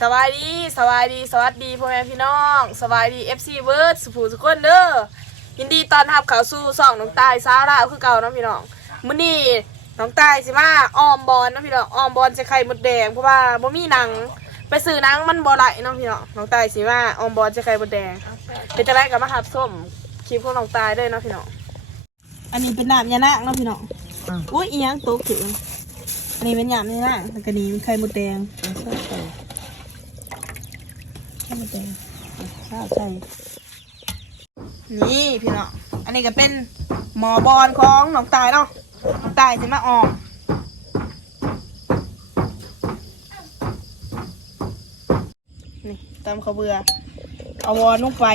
สวัสดีสวัสดีสวัสดีพ่อแม่พี่น้องสวัสดี FC เวิร์ดสุภูสุกคนเด้อยินดีต้อนรับเข้าสู่ช่องน้องตายซาร่าคือเก่าเนาะพี่น้องมื้อนี้น้องตายสิมาอ้อมบอลเนาะพี่น้องอ้อมบอลใส่ไข่มดแดงเพราะว่าบ่มีหนัง ไปซื้อหนังมันบ่ไหลเนาะพี่น้องน้องตายสิมาอ้อมบอลใส่ไข่มดแดงเป็นจังไดก็มาหับส้มคลิปของน้องตายเด้อเนาะพี่น้องอันนี้เป็นน้ำยานางเนาะพี่น้องอุ้ยอีหยังตกถึงอันนี้เป็นน้ำยานางแล้วก็นี่เป็นไข่มดแดง ข้าวแดงข้าวใส่นี่พี่เน้องอันนี้ก็เป็นหมอบอลของหนองตายเนาะน้องตายจะมาออกนี่ตามเขาเบื่อเอาวอนลงไป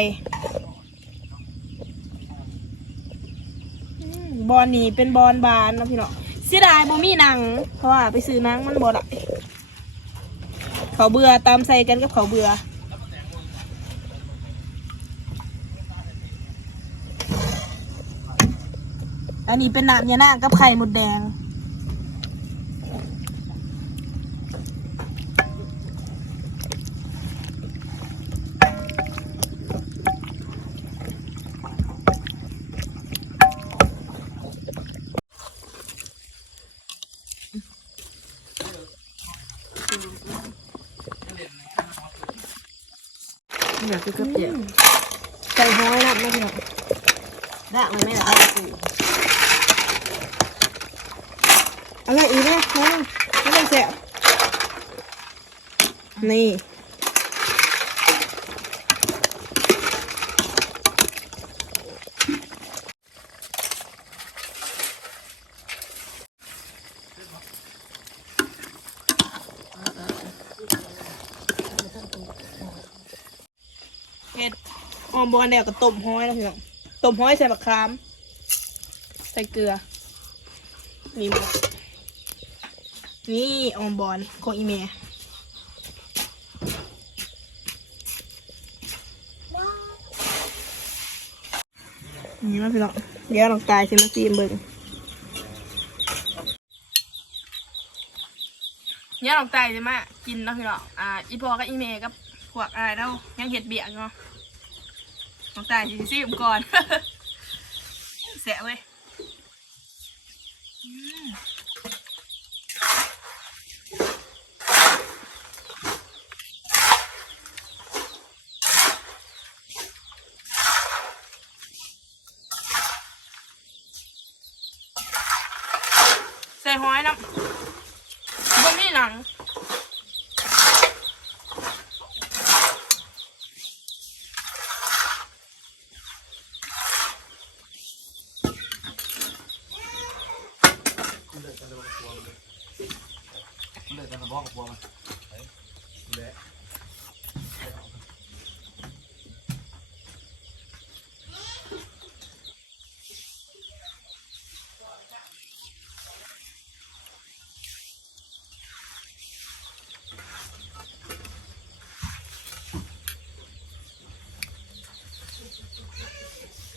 บอลนี่เป็นบอลบานนะพี่เน้องเสียดายบ่มีหนัง เพราะว่าไปซื้อนังมันบ่ได้เขาเบื่อตามใส่กันกับเขาเบื่อ อันนี้เป็นน้ำยานางกับไข่มดแดง อยากกินกระเปียกใส่ห้อยนะไม่พี่น้องด่างเลยไม่ได้สูอ อะไรอีกนี่ยห้อยไม่ได้แสบนี่เห็ดออมบอลเดียวกับต้มห้อยนะพี่น้องต้มห้อยใส่บักคราม ใส่เกลือนี่หมด นี่ออมบอลของอีเมย์นี่มาพี่น้องเดี๋ยวลองตายสิมาซีมเบิ่งเนี่ยลองตายสิมากินเนาะพี่น้องอ่าอีพอกับอีเมย์กับพวกอะไรเนาะยังเห็ดเบียกเนาะลองตายสิซีมก่อนแสะเว้ย หอยน้ำบนนี่หนังเด็กจะบอกกับพวกมันเด็กจะบอกกับพวกมันเด็ก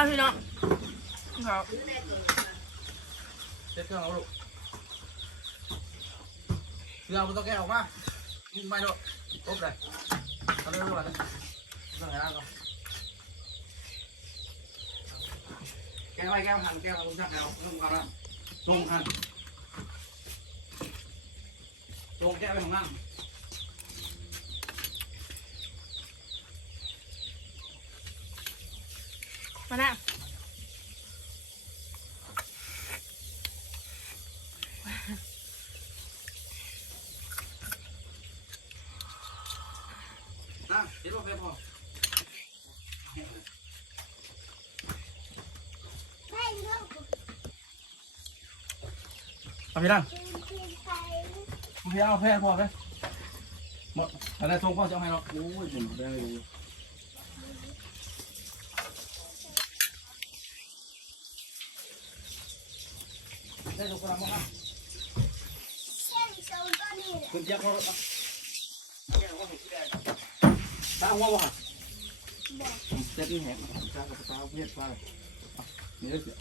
อีตูนี่มามาพี่น้องครับเช็ดเครื่องเอาลูกเครื่องมันต้องแก้ออกมายิงไม่ลูกครบเลยทำได้รู้อะไรเครื่องไหนล่ะก็แก้ไว้แก้หันแก้ลงชักแล้วลงกันนะลงหันลงแก้ไปของนั่ง มาหน้าเดี๋ยวเราไปพอเอาไปดังเอาไปเอาแพ้พอไปหมดอะไรทรงพ่อจะเอาให้เราโอ้ยหมดไปเลย ได้ทุกคนมั้งคุณเจี๊ยบเขาตาหัวบ่เจ็ดนี่แหกตากับตาเพี้ยนฟ้านี่เสีย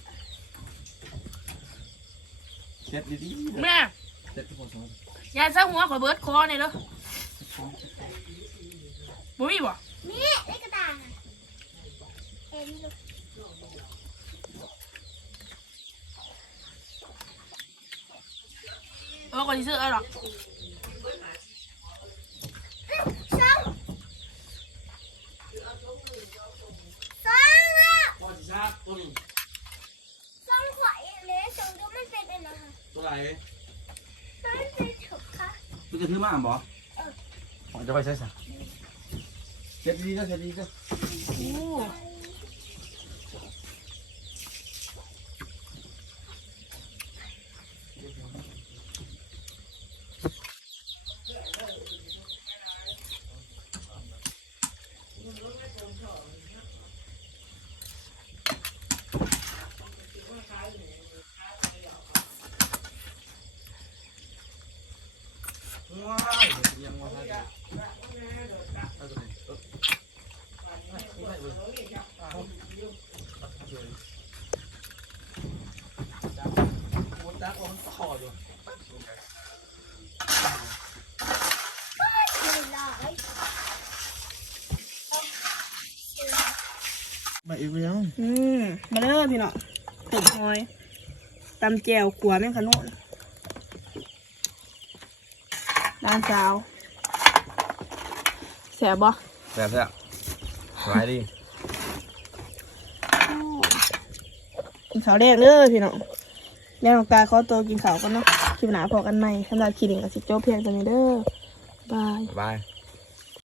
เจ็ดดีๆแม่เจ็ดที่พอสองยาซะหัวขอเบิร์ดคอเนี่ยเด้อบ่มีบ่นี่เล็กระต่ายน่ะเอ็นลูก เออก่อนที่ซื้อเอาหรอกสองสองอะพอจะชาตัวนี้สองขวายเลยสองตัวมันเป็นอะไรนะคะตัวไหนตัวมันเป็นฉุกค่ะตัวจะถือมาอะบ่อ๋อจะไปใช้สักเจ็ดดีก็เจ็ดดีก็โอ้ ว้ายยังว่าใช่เอาตัวนี้เออจับม ดดักว่ามันต่ออยู่สี่ร้อยมาอีกแล้วอืมมาเด้อพี่น้องตุ่มหอยตำแจ่วขัวแม่งขนุนร้านสาวแสบบ่แบบนี้สบายดีกินข้าวแรกเลยพี่น้องแม่น้องตาขอตัวกินข้าวกันเนาะคลิปหนาพอกันใหม่สำหรับคลิปนี้ก็สิจบเพียงเท่านี้เด้อบาย บาย